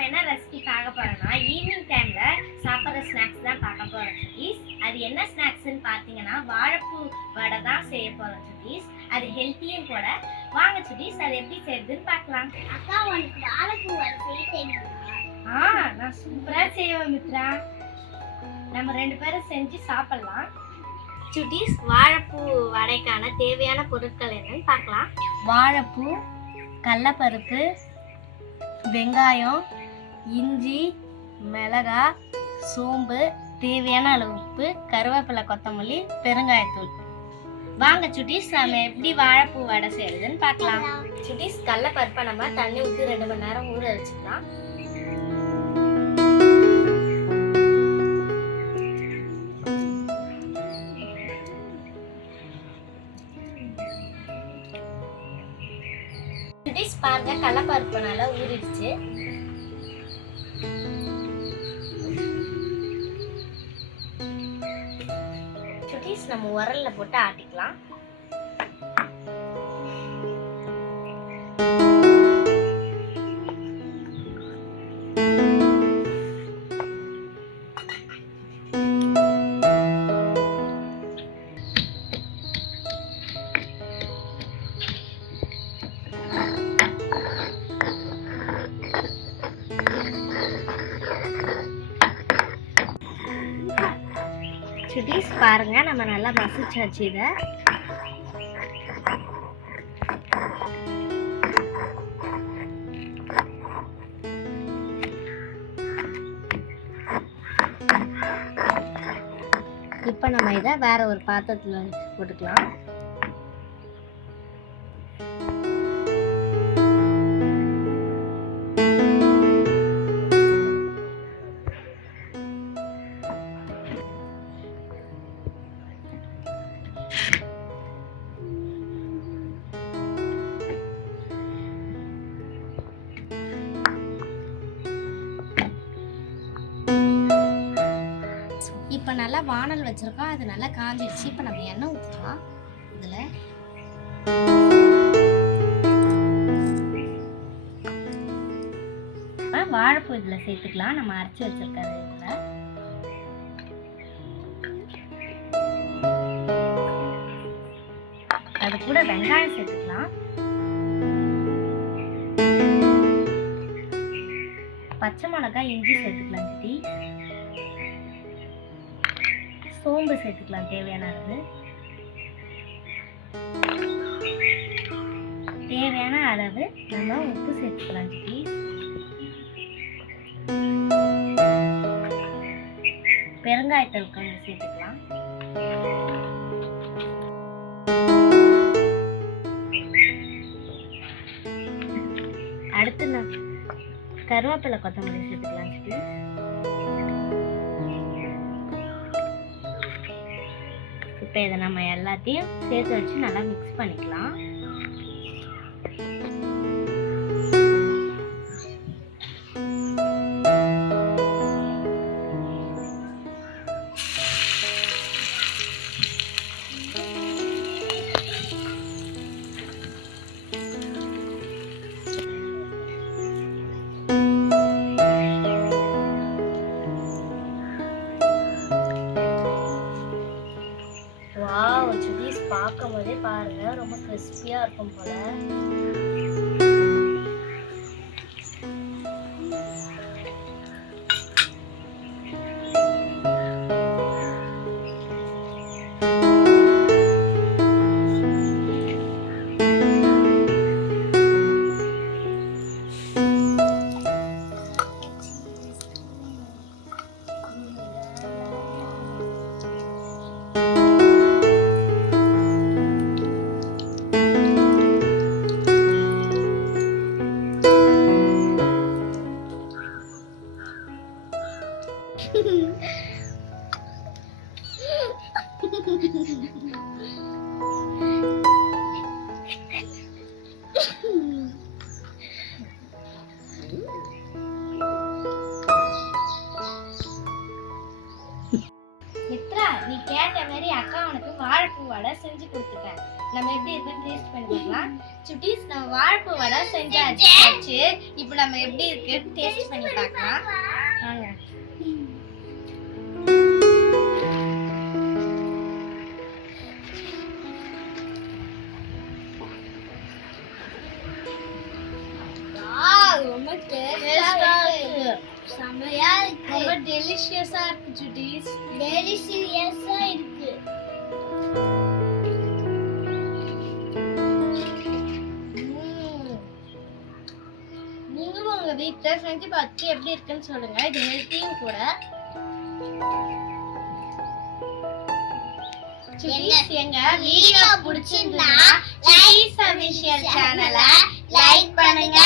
நம்ம என்ன ரெசிபி பார்க்க போறோம்னா ஈவினிங் டைம்ல சாப்பிட்ற ஸ்நாக்ஸ் தான் பார்க்க போறோம் சுட்டீஸ். அது என்ன ஸ்நாக்ஸ்ன்னு பார்த்தீங்கன்னா வாழைப்பூ வடை தான் செய்ய போறோம் சுட்டீஸ். அது ஹெல்த்தியும் கூட. வாங்க சுட்டீஸ், அது எப்படி செய்யறதுன்னு பார்க்கலாம். அக்கா, உனக்கு வாழைப்பூ வடை செய்ய தெரியுமா? நான் சூப்பரா செய்வேன் மித்ரா. நம்ம 2 பேரும் செஞ்சு சாப்பிடலாம். சுட்டீஸ், வாழைப்பூ வடைக்கான தேவையான பொருட்கள் என்னன்னு பார்க்கலாம். வாழைப்பூ, கடலைப்பருப்பு, வெங்காயம், இஞ்சி, மிளகாய், சோம்பு, தேவையான அளவு உப்பு, கருவேப்பிலை, கொத்தமல்லி, பெருங்காயத்தூள். வாங்க சுட்டீஸ், நம்ம எப்படி வாழைப்பூ வடை செய்யறதுன்னு பார்க்கலாம். சுட்டீஸ், கடலைப்பருப்பை நம்ம தண்ணி ஊற்றி 2 மணி நேரம் ஊற வச்சுக்கலாம். சுட்டீஸ் பாருங்க, கடலைப்பருப்பு நல்லா ஊறிடுச்சு. சுட்டீஸ், நம்ம உரல்ல போட்டு ஆட்டிக்கலாம். சுட்டீஸ் பாருங்க, நம்ம நல்லா மசிச்சாச்சு. இதை இப்போ நம்ம இதை வேற ஒரு பாத்திரத்துல போட்டுக்கலாம். இப்போ நல்லா வானல் வச்சிருக்கோம், அது நல்லா காஞ்சிடுச்சு. இப்போ நம்ம எண்ணெய் ஊற்றலாம். இதில் வாழைப்பூ இதில் சேர்த்துக்கலாம். நம்ம அரைச்சி வச்சிருக்கிறது இதில் அது கூட வெங்காயம் சேர்த்துக்கலாம். பச்சை மிளகாய், இஞ்சி சேர்த்துக்கலாம். சிட்டி, சோம்பு சேர்த்துக்கலாம் தேவையான அளவு. தேவையான அளவு நம்ம உப்பு சேர்த்துக்கலாம். சிட்டி, பெருங்காயத்தூள் கொஞ்சம் சேர்த்துக்கலாம். அடுத்து நான் கருவேப்பிலை, கொத்தமல்லி சேர்த்துக்கலாம். சிட்டி, இப்போ இதை நம்ம எல்லாத்தையும் சேர்த்து வச்சு நல்லா மிக்ஸ் பண்ணிக்கலாம். வாவ் சுட்டீஸ், பார்க்கும் போதே பாருங்க ரொம்ப கிறிஸ்பியா இருக்கும் போல. மித்ரா, நீ கேட்ட மாதிரி அக்கா உனக்கு வாழைப்பூ வடை செஞ்சு கொடுத்துட்டேன். நம்ம எப்படி இருக்குன்னு டேஸ்ட் பண்ணி பார்க்கலாம். சுட்டீஸ், நம்ம வாழைப்பூ வடை செஞ்சாச்சு. இப்போ நம்ம எப்படி இருக்குன்னு டேஸ்ட் பண்ணி பார்க்கலாம். வாங்க. ரொம்ப டேஸ்டா இருக்கு. செமையா இருக்கு. ரொம்ப டெலிஷியஸா இருக்கு சுட்டீஸ். டெலிஷியஸா இருக்கு. நீங்களும் உங்க வீட்ல செஞ்சு பார்த்து எப்படி இருக்குன்னு சொல்லுங்க. இது ஹெல்த்தியும் கூட. சுட்டீஸ், எங்க வீடியோ பிடிச்சிருந்தா சுட்டீஸ் அபிஷியல் சேனலை லைக் பண்ணுங்க,